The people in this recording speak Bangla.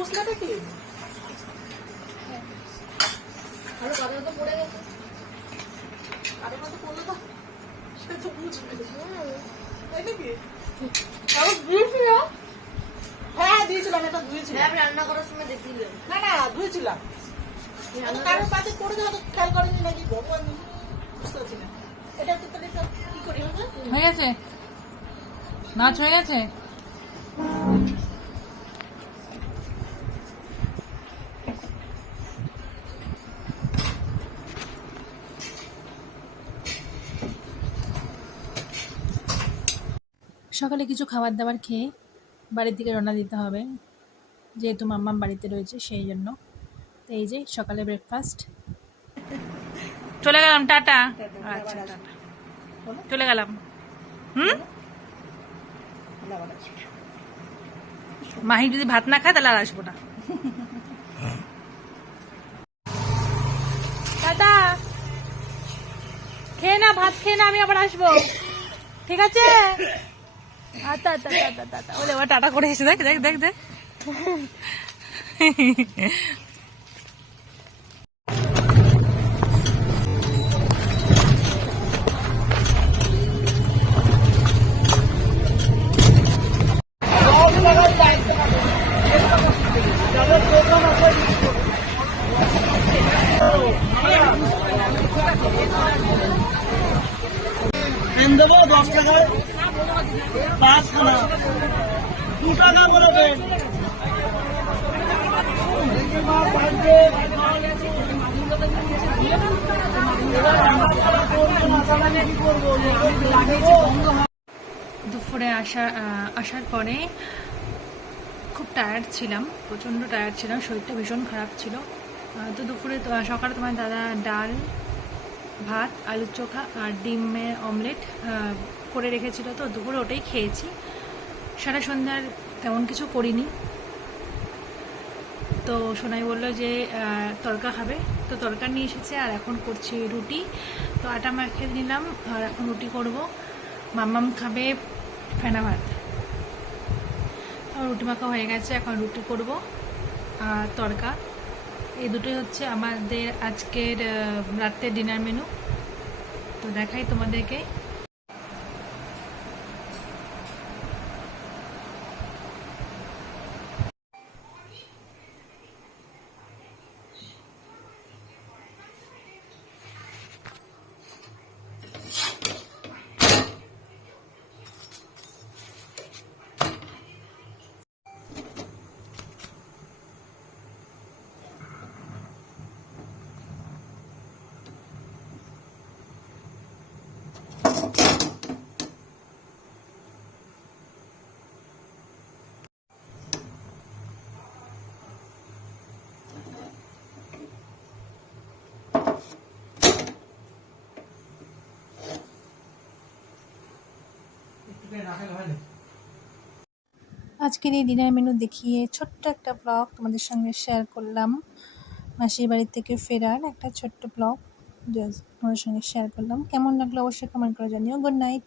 মশলাটা কি? আরও কারও তো পড়ে গেছে। কারও তো পড়ল না সে তো বুঝবে। তাই নাকি? তাও দিয়েছিল? হ্যাঁ দিয়েছিলাম এটা ধুয়েছিলাম। ম্যাম রান্না করার সময় দেখিলেন না না ধুয়েছিলাম। আমি কারোর পাতে করে হয়তো খেয়াল করেনি নাকি? ভগবান বুঝতে পারছি না। এটা তো তাহলে কি করি হবে? হয়ে গেছে? নাচ হয়ে গেছে? সকালে কিছু খাবার দাবার খেয়ে বাড়ির দিকে রওনা দিতে হবে। যেহেতু মাম্মাম বাড়িতে রয়েছে, সেই জন্য। তো এই যে সকালে ব্রেকফাস্ট চলে গেলাম, টাটা। আচ্ছা টাটা। চলে গেলাম। হুম? মাহি যদি ভাত না খায়, তাহলে আর আসব না। টাটা। খেয়ে না, ভাত খেয়ে না, আমি আবার আসব। ঠিক আছে? আচ্ছা আচ্ছা আচ্ছা আচ্ছা ওলে আবার টাটা করে দেখ দেখ দেখ দেখ। দশ টাকার দুপুরে আসা আসার পরে খুব টায়ার্ড ছিলাম, প্রচণ্ড টায়ার্ড ছিলাম, শরীরটা ভীষণ খারাপ ছিল। তো দুপুরে সকালে তোমার দাদা ডাল, ভাত, আলুর চোখা আর ডিমের অমলেট করে রেখেছিল। তো দুপুরে ওটাই খেয়েছি। সারা সন্ধ্যার তেমন কিছু করিনি। তো সোনাই বলল যে তরকা খাবে। তো তড়কা নিয়ে এসেছে আর এখন করছি রুটি। তো আটা মাখিয়ে নিলাম আর এখন রুটি করব। মাম্মাম খাবে ফেনা ভাত। রুটি মাখা হয়ে গেছে এখন রুটি করব আর তরকা এই দুটোই হচ্ছে আমাদের আজকের আহ, রাতের ডিনার মেনু তো দেখাই তোমাদেরকে। আজকের এই ডিনার মেনু দেখিয়ে ছোট্ট একটা ব্লগ তোমাদের সঙ্গে শেয়ার করলাম। মাসির বাড়ি থেকে ফেরার একটা ছোট্ট ব্লগ তোমাদের সঙ্গে শেয়ার করলাম। কেমন লাগল অবশ্যই কমেন্ট করে জানিও। Good night